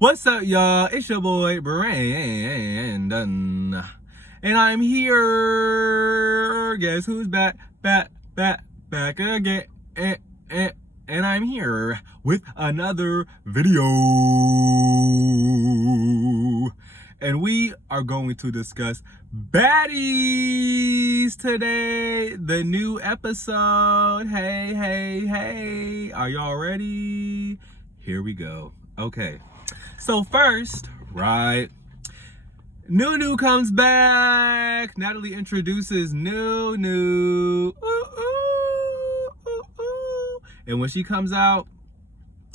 What's up, y'all? It's your boy Brandon, and I'm here. Guess who's back again? And I'm here with another video, and we are going to discuss Baddies today. The new episode. Hey! Are y'all ready? Here we go. Okay. So first, right, Nunu comes back. Natalie introduces Nunu. And when she comes out,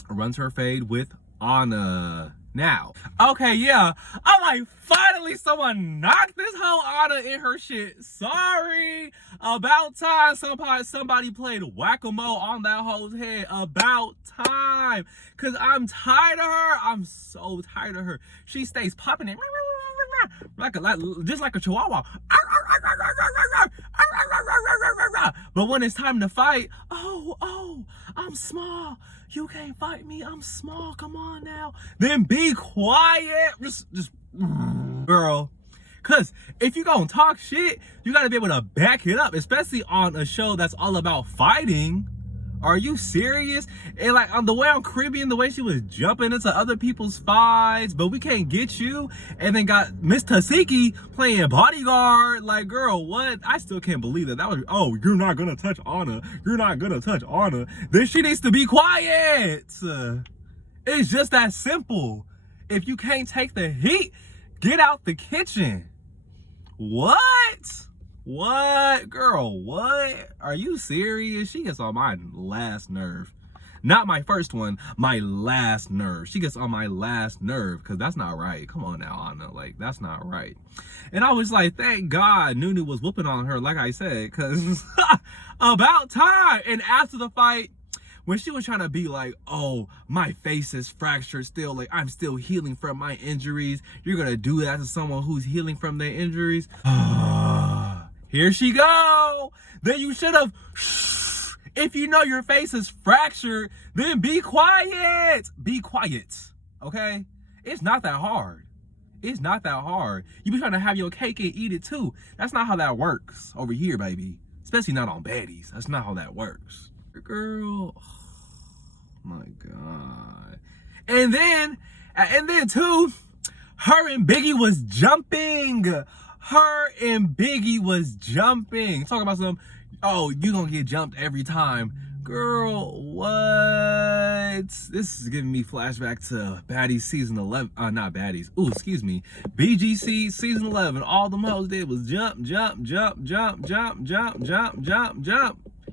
runs her fade with Anna. Now, okay, yeah, I'm like, finally someone knocked this whole Anna in her shit. Sorry. About time somebody played whack-a-mole on that hoe's head. About time. Because I'm tired of her. I'm so tired of her. She stays popping it just like a chihuahua. But when it's time to fight, oh, I'm small. You can't fight me. I'm small. Come on now. Then be quiet. Just girl. Cause if you gonna talk shit, you gotta be able to back it up, especially on a show that's all about fighting. Are you serious? And like on the way on Caribbean, the way she was jumping into other people's fights, but we can't get you. And then got Miss Tasiki playing bodyguard. Like, girl, what? I still can't believe that. That was, oh, you're not gonna touch Anna. You're not gonna touch Anna. Then she needs to be quiet. It's just that simple. If you can't take the heat, get out the kitchen. What? What? Girl, what? Are you serious? She gets on my last nerve. Not my first one, my last nerve. She gets on my last nerve because that's not right. Come on now, Anna. Like, that's not right. And I was like, thank God Nunu was whooping on her, like I said, because about time. And after the fight, when she was trying to be like, oh, my face is fractured still, like I'm still healing from my injuries. You're going to do that to someone who's healing from their injuries? Here she go. Then you should have, if you know your face is fractured, then be quiet. Be quiet, okay? It's not that hard. It's not that hard. You be trying to have your cake and eat it too. That's not how that works over here, baby. Especially not on Baddies. That's not how that works. Girl, oh my God. And then too, her and Biggie was jumping. Her and Biggie was jumping. Talking about some, oh, you gonna get jumped every time. Girl, what? This is giving me flashback to Baddies season 11. Not Baddies. Ooh, excuse me. BGC season 11. All them hoes did was jump.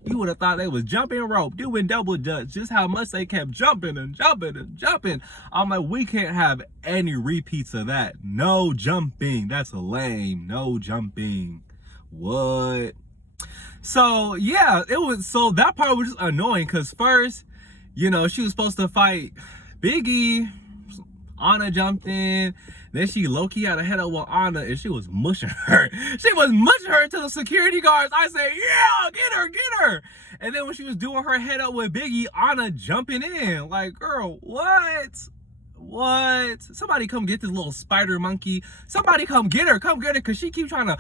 You would have thought they was jumping rope, doing double jumps, just how much they kept jumping and jumping and jumping. I'm like, we can't have any repeats of that. No jumping. That's lame. No jumping. What? So, yeah, so that part was just annoying because first, you know, she was supposed to fight Biggie. Anna jumped in. Then she low-key had a head up with Anna and she was mushing her. She was mushing her to the security guards. I said, yeah, get her. And then when she was doing her head up with Biggie, Anna jumping in. Like, girl, what? What? Somebody come get this little spider monkey. Somebody come get her because she keeps trying to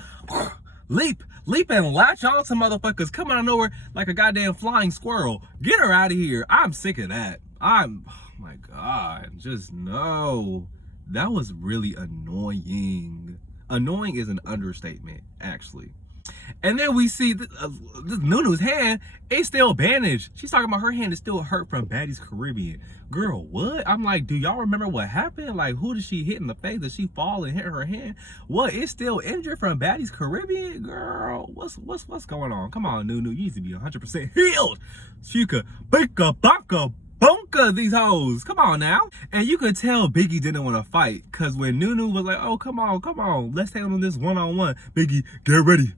leap and latch on to motherfuckers coming out of nowhere like a goddamn flying squirrel. Get her out of here. I'm sick of that. Oh my God, just no. That was really annoying. Annoying is an understatement, actually. And then we see this Nunu's hand is still bandaged. She's talking about her hand is still hurt from Baddies Caribbean. Girl, what? I'm like, do y'all remember what happened? Like, who did she hit in the face? Did she fall and hit her hand? What? It's still injured from Baddies Caribbean? Girl, what's going on? Come on, Nunu. You need to be 100% healed. She could bunka these hoes. Come on now. And you could tell Biggie didn't want to fight because when Nunu was like, oh, come on, let's handle this one-on-one. Biggie, get ready.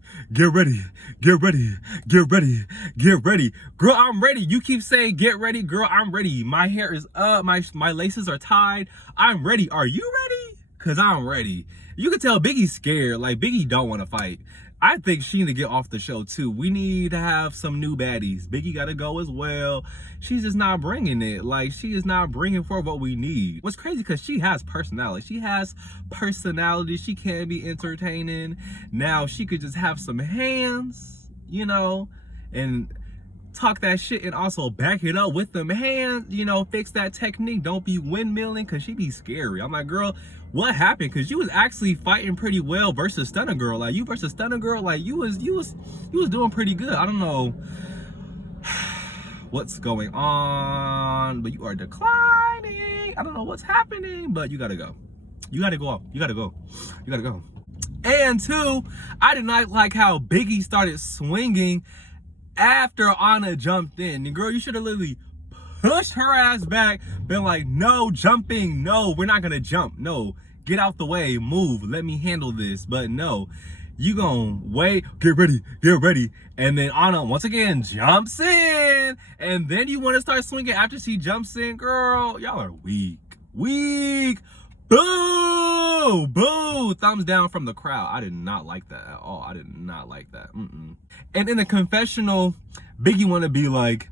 Girl, I'm ready. You keep saying get ready. Girl, I'm ready. My hair is up. My laces are tied. I'm ready. Are you ready? Because I'm ready. You could tell Biggie's scared. Like, Biggie don't want to fight. I think she need to get off the show too. We need to have some new baddies. Biggie gotta go as well. She's just not bringing it. Like, she is not bringing for what we need. What's crazy, because she has personality. She has personality. She can be entertaining. Now, she could just have some hands, you know, and talk that shit and also back it up with them hands, you know, fix that technique. Don't be windmilling, because she be scary. I'm like, girl, what happened? Because you was actually fighting pretty well versus Stunner Girl. Like, you versus Stunner Girl, like, you was doing pretty good. I don't know what's going on, but you are declining. I don't know what's happening, but you gotta go. You gotta go. You gotta go. You gotta go. And two, I did not like how Biggie started swinging after Anna jumped in. And girl, you should have literally pushed her ass back, been like, no jumping, no, we're not gonna jump, no, get out the way, move, let me handle this. But no, you gonna wait, get ready, and then Anna once again jumps in, and then you want to start swinging after she jumps in. Girl, y'all are weak. Boo, boo, thumbs down from the crowd. I did not like that at all. I did not like that. And in the confessional, Biggie want to be like,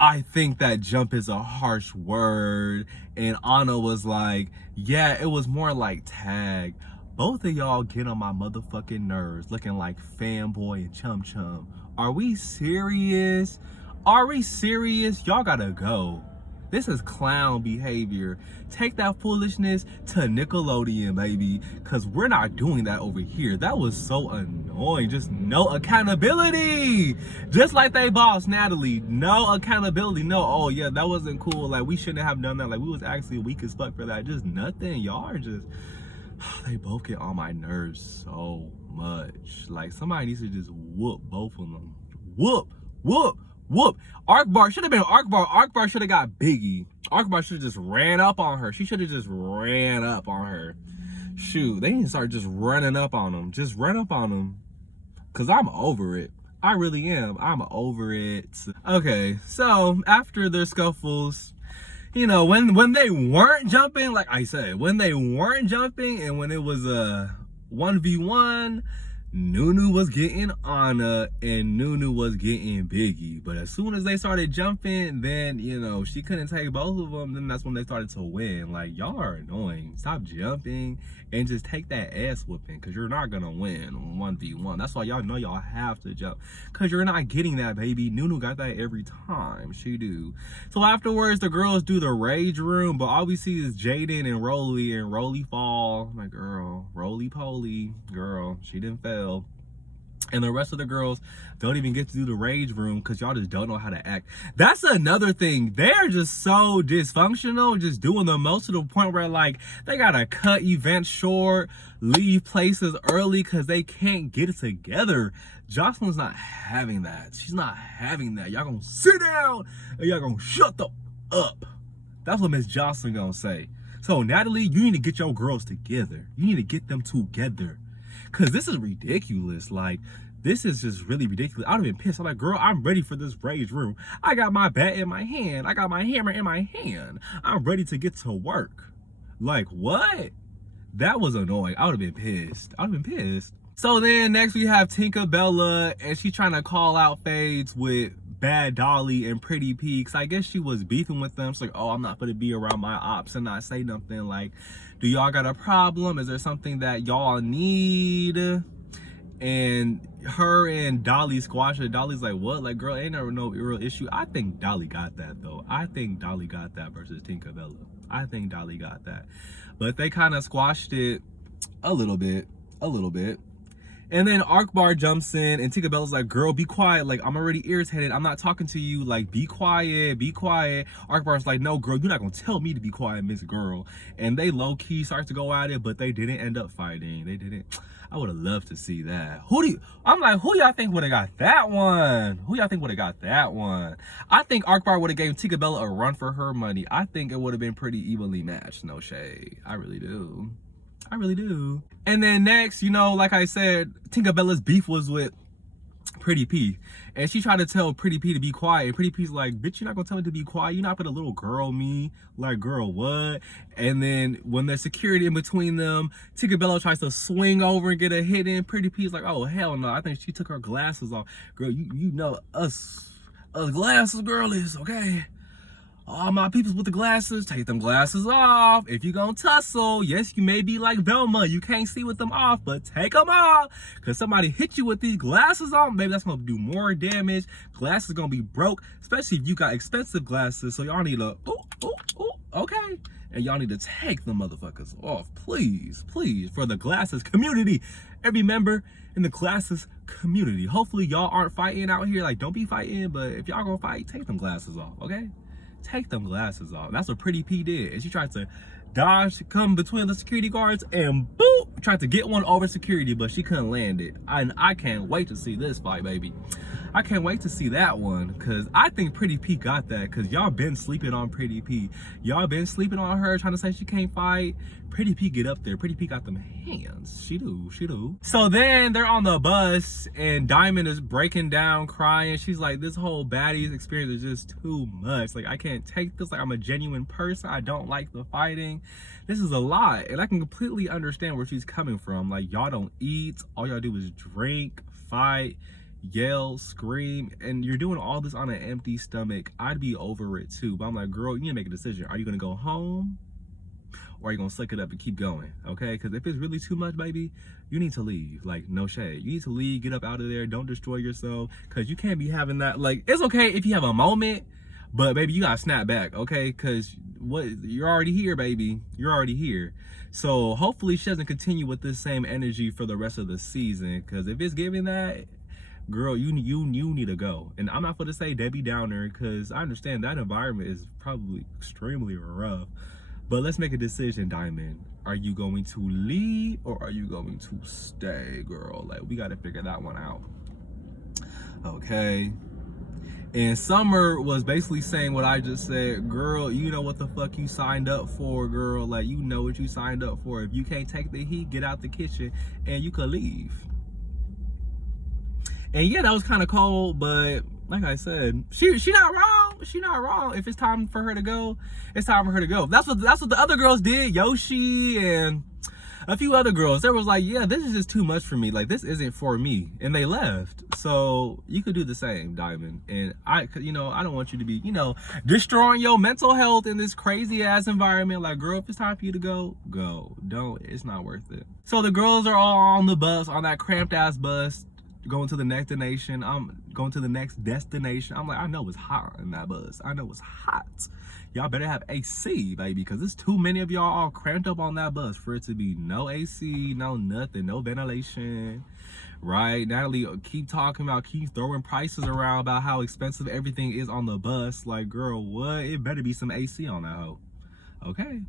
I think that jump is a harsh word. And Anna was like, yeah, it was more like tag. Both of y'all get on my motherfucking nerves, looking like Fanboy and Chum Chum. Are we serious? Are we serious? Y'all gotta go. This is clown behavior. Take that foolishness to Nickelodeon, baby, because we're not doing that over here. That was so annoying. Just no accountability. Just like they boss Natalie. No accountability. No, oh yeah, that wasn't cool. Like, we shouldn't have done that. Like, we was actually weak as fuck for that. Just nothing. Y'all are just, they both get on my nerves so much. Like, somebody needs to just whoop both of them. Whoop. Arkbar should have been Arkbar. Arkbar should have got Biggie. Arkbar should have just ran up on her. She should have just ran up on her. Shoot, they need to start just running up on them. Just run up on them. Because I'm over it. I really am. I'm over it. Okay, so after their scuffles, you know, when they weren't jumping, like I said, when they weren't jumping and when it was a 1v1, Nunu was getting Anna and Nunu was getting Biggie. But as soon as they started jumping, then, you know, she couldn't take both of them. Then that's when they started to win. Like, y'all are annoying. Stop jumping and just take that ass whooping, because you're not going to win 1v1. That's why y'all know y'all have to jump, because you're not getting that, baby. Nunu got that every time. She do. So afterwards, the girls do the rage room, but all we see is Jaden and Rolly fall. My girl, Roly Poly, girl, she didn't fail. And the rest of the girls don't even get to do the rage room because y'all just don't know how to act. That's another thing. They're just so dysfunctional, just doing the most, to the point where, like, they gotta cut events short, leave places early because they can't get it together. Jocelyn's not having that. She's not having that. Y'all gonna sit down and y'all gonna shut the up. That's what Miss Jocelyn gonna say. So Natalie, you need to get your girls together. You need to get them together. Cause this is ridiculous. Like, this is just really ridiculous. I'd have been pissed. I'm like, girl, I'm ready for this rage room. I got my bat in my hand. I got my hammer in my hand. I'm ready to get to work. Like, what? That was annoying. I would have been pissed. I would have been pissed. So then next we have Tinkerbella, and she's trying to call out Fades with Bad Dolly and Pretty P, because I guess she was beefing with them. She's like, oh, I'm not gonna be around my ops and not say nothing. Like, do y'all got a problem? Is there something that y'all need? And her and Dolly squash it. Dolly's like, what? Like, girl, ain't there no real issue. I think Dolly got that, though. I think Dolly got that versus Tinkerbella. I think Dolly got that. But they kind of squashed it a little bit. And then Arkbar jumps in and Tinkerbella's like, girl, be quiet. Like, I'm already irritated. I'm not talking to you. Like, be quiet, be quiet. Arkbar's like, no, girl, you're not gonna tell me to be quiet, Miss Girl. And they low-key start to go at it, but they didn't end up fighting. They didn't. I would have loved to see that. I'm like, who y'all think would have got that one? Who y'all think would have got that one? I think Arkbar would have gave Tinkerbella a run for her money. I think it would have been pretty evenly matched. No shade. I really do. I really do. And then next, you know, like I said, Tinkerbella's beef was with Pretty P. And she tried to tell Pretty P to be quiet. And Pretty P's like, bitch, you're not gonna tell me to be quiet. You're not put a little girl me. Like, girl, what? And then when there's security in between them, Tinkerbell tries to swing over and get a hit in. Pretty P's like, oh, hell no. I think she took her glasses off. Girl, you know us glasses girlies, okay? All my peoples with the glasses, take them glasses off. If you gonna tussle, yes, you may be like Velma. You can't see with them off, but take them off. Because somebody hit you with these glasses on, maybe that's gonna do more damage. Glasses gonna be broke, especially if you got expensive glasses. So y'all need to, okay. And y'all need to take them motherfuckers off, please, please, for the glasses community. Every member in the glasses community. Hopefully y'all aren't fighting out here. Like, don't be fighting, but if y'all gonna fight, take them glasses off, okay? Take them glasses off. That's what Pretty P did. And she tried to dodge, come between the security guards, and boop, tried to get one over security, but she couldn't land it. And I can't wait to see this fight, baby. I can't wait to see that one, because I think Pretty P got that, because y'all been sleeping on Pretty P. Y'all been sleeping on her, trying to say she can't fight. Pretty P get up there. Pretty P got them hands. She do, she do. So then they're on the bus, and Diamond is breaking down, crying. She's like, this whole Baddies experience is just too much. Like, I can't take this. Like, I'm a genuine person. I don't like the fighting. This is a lot, and I can completely understand where she's coming from. Like, y'all don't eat. All y'all do is drink, fight, yell, scream, and you're doing all this on an empty stomach. I'd be over it too, but I'm like, girl, you need to make a decision. Are you gonna go home, or are you gonna suck it up and keep going? Okay, because if it's really too much, baby, you need to leave. Like, no shade, you need to leave, get up out of there, don't destroy yourself, because you can't be having that. Like, it's okay if you have a moment, but baby, you gotta snap back, okay? Because what, you're already here, baby, you're already here. So hopefully she doesn't continue with this same energy for the rest of the season, because if it's giving that, girl, you need to go. And I'm not going to say Debbie Downer, because I understand that environment is probably extremely rough. But let's make a decision, Diamond. Are you going to leave, or are you going to stay, girl? Like, we got to figure that one out. Okay. And Summer was basically saying what I just said. Girl, you know what the fuck you signed up for, girl. Like, you know what you signed up for. If you can't take the heat, get out the kitchen and you could leave. And yeah, that was kind of cold, but like I said, she not wrong. She not wrong. If it's time for her to go, it's time for her to go. That's what the other girls did. Yoshi and a few other girls. They was like, yeah, this is just too much for me. Like, this isn't for me. And they left. So you could do the same, Diamond. And I don't want you to be, destroying your mental health in this crazy ass environment. Like, girl, if it's time for you to go, go. Don't. It's not worth it. So the girls are all on the bus, on that cramped ass bus, going to the next destination. I'm going to the next destination. I'm like, I know it's hot in that bus. I know it's hot. Y'all better have AC, baby, because there's too many of y'all all cramped up on that bus for it to be no AC, no nothing, no ventilation, right? Natalie keep throwing prices around about how expensive everything is on the bus. Like, girl, what? It better be some AC on that hoe. Okay.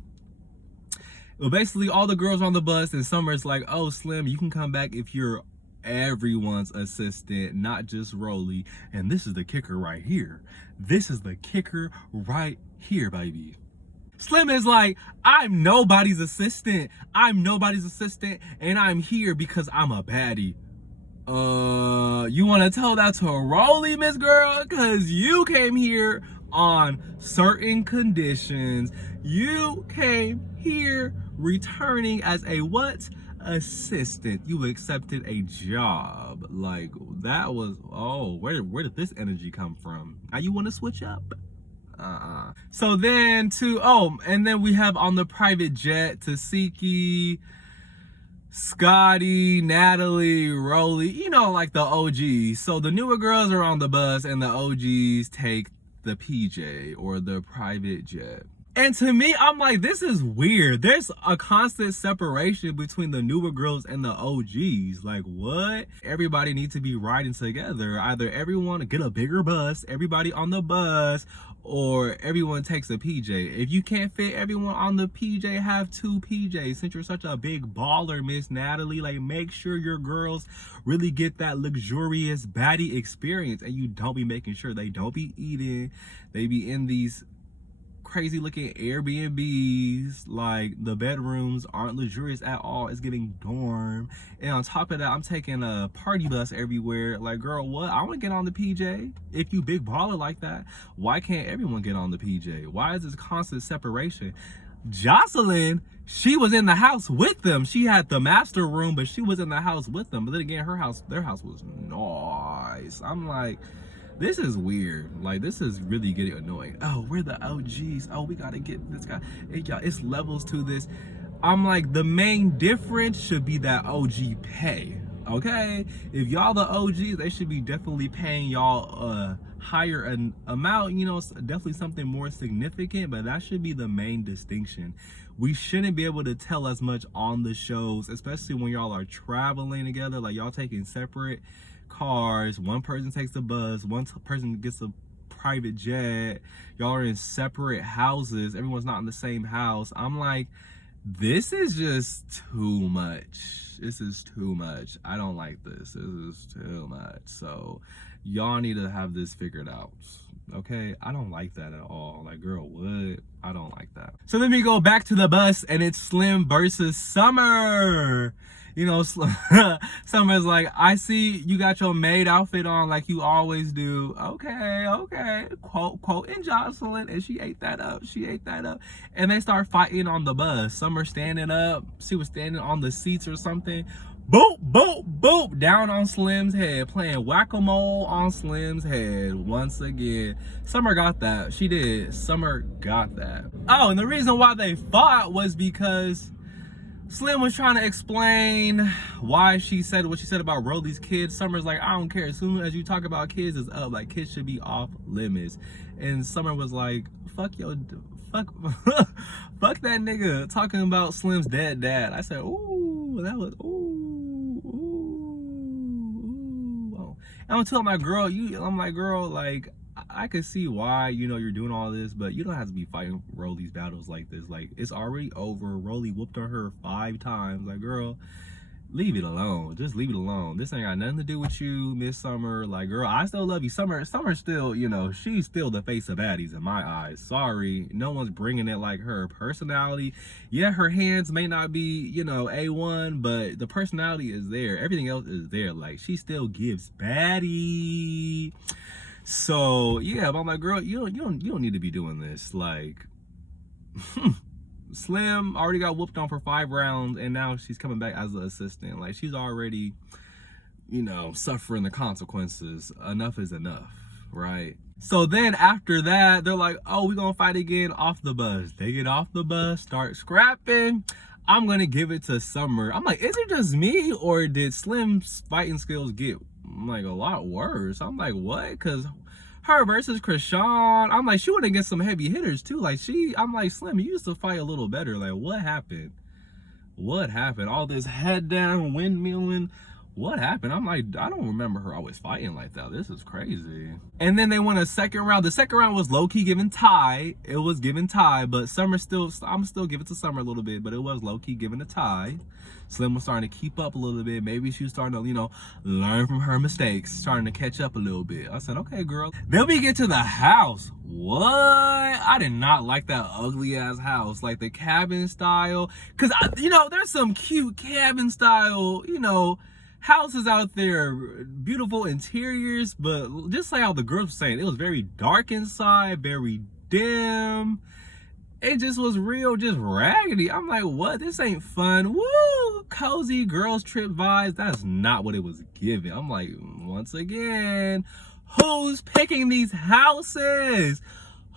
Well, basically, all the girls on the bus, and Summer's like, oh, Slim, you can come back if you're everyone's assistant, not just Rolly. And this is the kicker right here. This is the kicker right here, baby. Slim is like, I'm nobody's assistant. I'm nobody's assistant, and I'm here because I'm a baddie. You want to tell that to Rolly, Miss Girl? Because you came here on certain conditions. You came here returning as a what? Assistant. You accepted a job. Like, that was, oh, where did this energy come from? Now you want to switch up? So then and then we have on the private jet Tasiki, Scotty, Natalie, Rolly, like the OGs. So the newer girls are on the bus and the OGs take the PJ or the private jet. And to me, I'm like, this is weird. There's a constant separation between the newer girls and the OGs. Like, what? Everybody needs to be riding together. Either everyone get a bigger bus, everybody on the bus, or everyone takes a PJ. If you can't fit everyone on the PJ, have two PJs. Since you're such a big baller, Miss Natalie, like, make sure your girls really get that luxurious baddie experience, and you don't be making sure they don't be eating. They be in these crazy looking Airbnbs. Like the bedrooms aren't luxurious at all. It's giving dorm. And on top of that, I'm taking a party bus everywhere. Like, girl, what? I want to get on the PJ. If you big baller like that, why can't everyone get on the PJ? Why is this constant separation? Jocelyn, she was in the house with them. She had the master room, but she was in the house with them. But then again, their house was nice. I'm like, this is weird. Like, this is really getting annoying. Oh, we're the OGs. Oh, we gotta get this guy. Hey, y'all, it's levels to this. I'm like, the main difference should be that OG pay. Okay, if y'all the OGs, they should be definitely paying y'all a higher an amount, you know, definitely something more significant, but that should be the main distinction. We shouldn't be able to tell as much on the shows, especially when y'all are traveling together, like y'all taking separate cars, one person takes the bus, one person gets a private jet, y'all are in separate houses, everyone's not in the same house. I'm like, this is just too much. This is too much. I don't like this. This is too much. So y'all need to have this figured out. Okay, I don't like that at all. Like, girl, what? I don't like that. So let me go back to the bus, and it's Slim versus Summer. You know, Summer's like, I see you got your maid outfit on like you always do. Okay. Quoting Jocelyn, and she ate that up. And they start fighting on the bus. Summer standing up. She was standing on the seats or something. Boop, down on Slim's head, playing whack-a-mole on Slim's head once again. Summer got that. She did. Summer got that. Oh, and the reason why they fought was because Slim was trying to explain why she said what she said about Rolly's kids. Summer's like, I don't care. As soon as you talk about kids, it's up. Like, kids should be off limits. And Summer was like, fuck that nigga talking about Slim's dead dad. I said, ooh, that was, ooh. And I'm telling my girl, I'm like, girl, like, I can see why, you know, you're doing all this, but you don't have to be fighting Rolly's battles like this. Like, it's already over. Rolly whooped on her 5 times. Like, girl, leave it alone. Just leave it alone. This ain't got nothing to do with you, Miss Summer. Like, girl, I still love you. Summer's still, you know, she's still the face of Baddies in my eyes. Sorry, no one's bringing it like her. Personality, yeah, her hands may not be, you know, A1, but the personality is there. Everything else is there. Like, she still gives Baddie. So yeah, but I'm like, girl, you don't need to be doing this. Like, Slim already got whooped on for 5 rounds, and now she's coming back as an assistant. Like, she's already, you know, suffering the consequences. Enough is enough, right? So then after that, they're like, oh, we're gonna fight again off the bus. They get off the bus, start scrapping. I'm gonna give it to Summer. I'm like, is it just me, or did Slim's fighting skills get, like, a lot worse? I'm like, what? Because her versus Krishan, I'm like, she would get some heavy hitters too. Like, I'm like, Slim, you used to fight a little better. Like, what happened? All this head down, windmilling. What happened? I'm like, I don't remember her always fighting like that. This is crazy. And then they won a second round. The second round was low-key given tie. It was given tie, but I'm still giving it to Summer a little bit, but it was low-key given a tie. Slim was starting to keep up a little bit. Maybe she was starting to, you know, learn from her mistakes, starting to catch up a little bit. I said, okay, girl. Then we get to the house. What? I did not like that ugly ass house, like the cabin style. Cause you know, there's some cute cabin style, you know, houses out there, beautiful interiors, but just like how the girls were saying, it was very dark inside, very dim. It just was real, just raggedy. I'm like, what? This ain't fun. Woo! Cozy girls trip vibes. That's not what it was giving. I'm like, once again, who's picking these houses?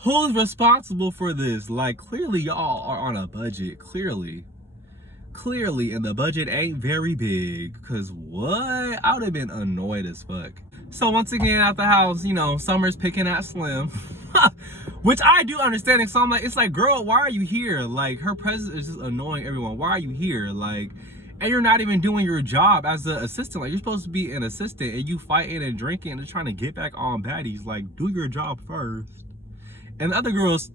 Who's responsible for this? Like, clearly y'all are on a budget. Clearly, and the budget ain't very big. Cause what? I would have been annoyed as fuck. So once again, at the house, you know, Summer's picking at Slim. Which I do understand. So I'm like, it's like, girl, why are you here? Like, her presence is just annoying everyone. Why are you here? Like, and you're not even doing your job as an assistant. Like, you're supposed to be an assistant, and you fighting and drinking and trying to get back on Baddies. Like, do your job first. And the other girls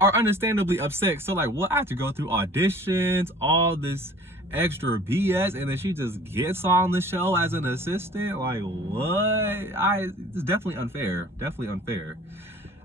are understandably upset. So like, well, I have to go through auditions, all this extra BS, and then she just gets on the show as an assistant. Like, what? It's definitely unfair.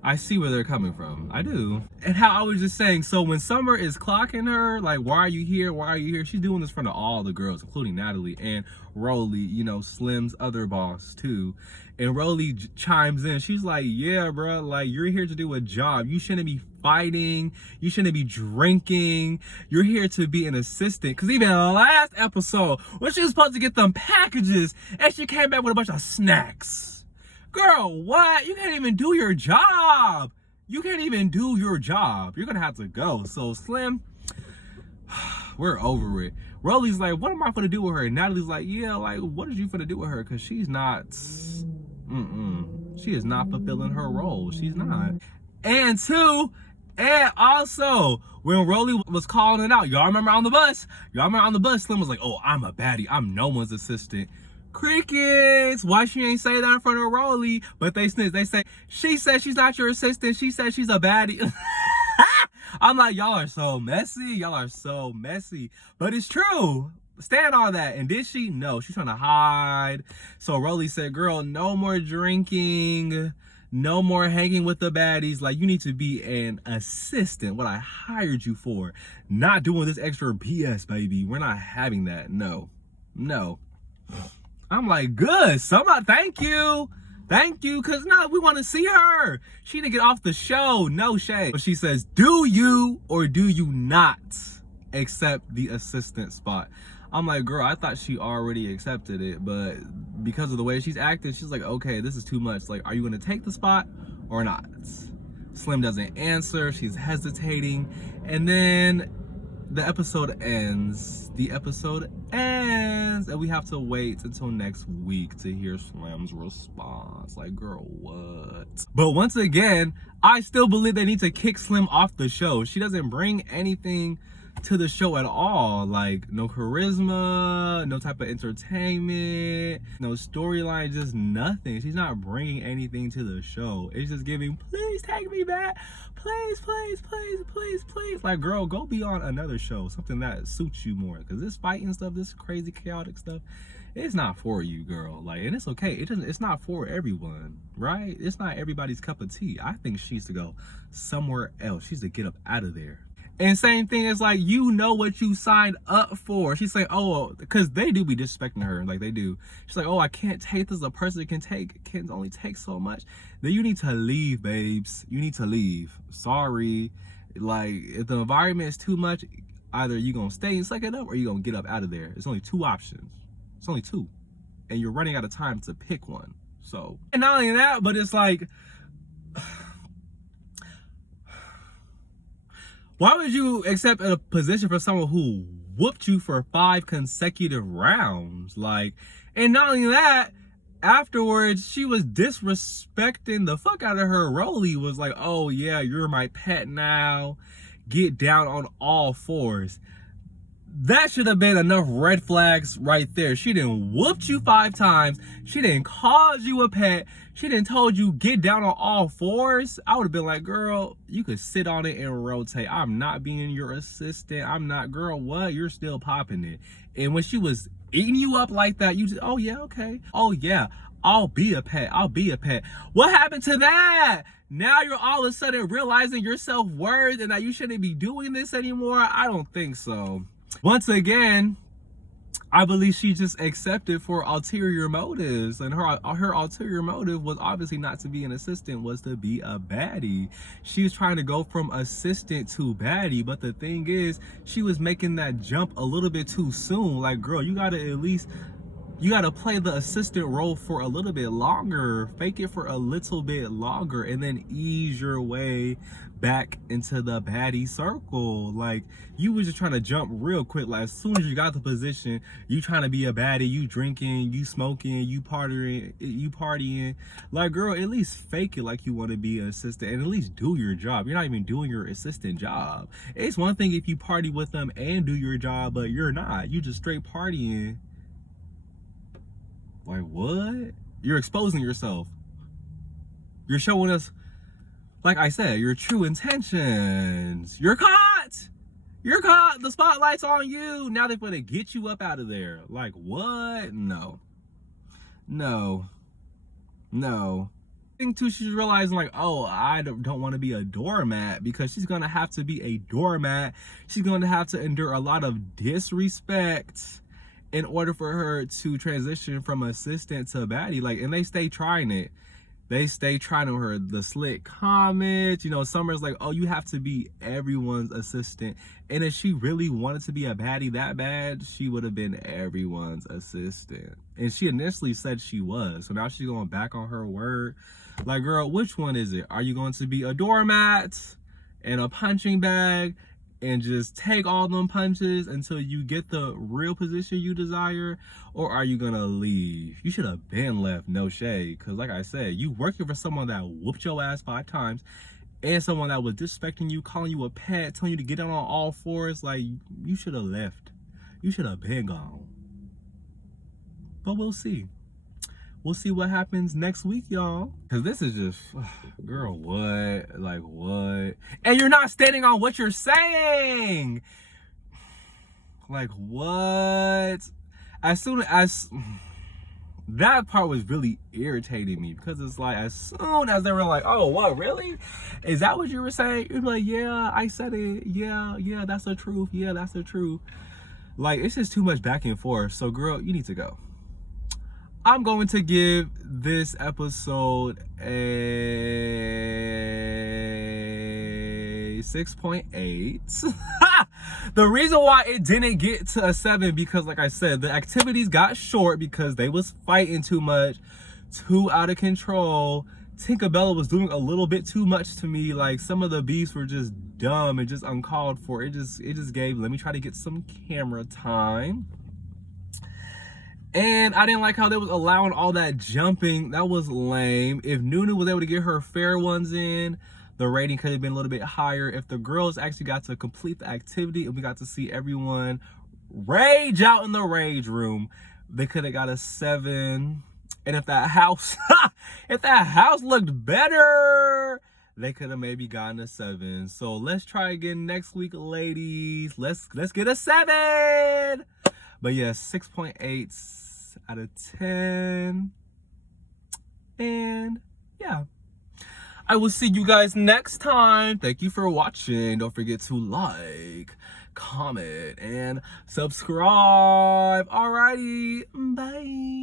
I see where they're coming from. I do. And how I was just saying, so when Summer is clocking her, like, why are you here? Why are you here? She's doing this in front of all the girls, including Natalie and Rolly, you know, Slim's other boss, too. And Rolly chimes in. She's like, yeah, bro, like, you're here to do a job. You shouldn't be fighting. You shouldn't be drinking. You're here to be an assistant. Because even in the last episode, when she was supposed to get them packages, and she came back with a bunch of snacks. Girl, what? You can't even do your job. You can't even do your job. You're gonna have to go. So Slim, we're over it. Rolly's like, what am I gonna do with her? And Natalie's like, yeah, like, what are you gonna do with her? Because she's not, she is not fulfilling her role. She's not. And two, and also, when Rolly was calling it out, y'all remember on the bus? Slim was like, oh, I'm a baddie. I'm no one's assistant. Crickets. Why she ain't say that in front of Rolly? But they snitch. They say, she said she's not your assistant. She said she's a baddie. I'm like, y'all are so messy. Y'all are so messy. But it's true. Stand on that. And did she? No, she's trying to hide. So Rolly said, girl, no more drinking. No more hanging with the baddies. Like, you need to be an assistant, what I hired you for. Not doing this extra BS, baby. We're not having that. No. No. I'm like, good, somebody, thank you, because now we want to see her. She didn't get off the show, no shade. But she says, do you or do you not accept the assistant spot? I'm like, girl, I thought she already accepted it, but because of the way she's acting, she's like, okay, this is too much. Like, are you gonna take the spot or not? Slim doesn't answer, she's hesitating, and then the episode ends, and we have to wait until next week to hear Slim's response. Like, girl, what? But once again, I still believe they need to kick Slim off the show. She doesn't bring anything to the show at all. Like, no charisma, no type of entertainment, no storyline, just nothing. She's not bringing anything to the show. It's just giving, please take me back, please, please, please, please, please. Like, girl, go be on another show, something that suits you more, because this fighting stuff, this crazy chaotic stuff, it's not for you, girl. Like, and it's okay. It's not for everyone, right? It's not everybody's cup of tea. I think she needs to go somewhere else. She needs to get up out of there. And same thing is, like, you know what you signed up for. She's like, oh, because they do be disrespecting her, like they do. She's like, oh, I can't take this. A person can only take so much. Then you need to leave, babes. You need to leave. Sorry. Like, if the environment is too much, either you gonna stay and suck it up or you gonna get up out of there. It's only two options. It's only two. And you're running out of time to pick one. So, and not only that, but it's like, why would you accept a position for someone who whooped you for 5 consecutive rounds? Like, and not only that, afterwards, she was disrespecting the fuck out of her. Rolly was like, oh yeah, you're my pet now. Get down on all fours. That should have been enough red flags right there. She didn't whoop you 5 times. She didn't call you a pet. She didn't told you get down on all fours. I would have been like, girl, you could sit on it and rotate. I'm not being your assistant. I'm not, girl, what? You're still popping it. And when she was eating you up like that, you just, oh yeah, okay. Oh yeah, I'll be a pet. I'll be a pet. What happened to that? Now you're all of a sudden realizing your self-worth and that you shouldn't be doing this anymore? I don't think so. Once again, I believe she just accepted for ulterior motives, and her ulterior motive was obviously not to be an assistant, was to be a baddie. She was trying to go from assistant to baddie, but the thing is, she was making that jump a little bit too soon. Like, girl, you gotta at least, you gotta play the assistant role for a little bit longer, fake it for a little bit longer, and then ease your way back into the baddie circle. Like, you was just trying to jump real quick. Like, as soon as you got the position, you trying to be a baddie, you drinking, you smoking, you partying. Like, girl, at least fake it like you want to be an assistant and at least do your job. You're not even doing your assistant job. It's one thing if you party with them and do your job, but you're not. You just straight partying. Like, what? You're exposing yourself. You're showing us, like I said, your true intentions. You're caught. You're caught. The spotlight's on you. Now they're going to get you up out of there. Like, what? No. No. No. Thing too, she's realizing like, oh, I don't want to be a doormat, because she's gonna have to be a doormat. She's gonna have to endure a lot of disrespect in order for her to transition from assistant to baddie. Like, and they stay trying it. They stay trying to her the slick comments. You know, Summer's like, oh, you have to be everyone's assistant. And if she really wanted to be a baddie that bad, she would have been everyone's assistant. And she initially said she was. So now she's going back on her word. Like, girl, which one is it? Are you going to be a doormat and a punching bag and just take all them punches until you get the real position you desire? Or are you gonna leave? You should have been left, no shade. Because like I said, you working for someone that whooped your ass 5 times and someone that was disrespecting you, calling you a pet, telling you to get down on all fours. Like, you should have left. You should have been gone. But we'll see. We'll see what happens next week, y'all. Because this is just, girl, what? Like, what? And you're not standing on what you're saying. Like, what? As soon as, that part was really irritating me, because it's like, as soon as they were like, oh, what, really? Is that what you were saying? You're like, yeah, I said it. Yeah, that's the truth. Yeah, that's the truth. Like, it's just too much back and forth. So, girl, you need to go. I'm going to give this episode a 6.8. The reason why it didn't get to a 7, because like I said, the activities got short because they was fighting too much, too out of control. Tinkerbella was doing a little bit too much to me. Like, some of the beefs were just dumb and just uncalled for. It just gave, let me try to get some camera time. And I didn't like how they was allowing all that jumping. That was lame. If Nunu was able to get her fair ones in, the rating could have been a little bit higher. If the girls actually got to complete the activity and we got to see everyone rage out in the rage room, they could have got a 7. And if that house, if that house looked better, they could have maybe gotten a 7. So let's try again next week, ladies. Let's get a 7. But yeah, 6.8 out of 10. And yeah, I will see you guys next time. Thank you for watching. Don't forget to like, comment, and subscribe. Alrighty, bye.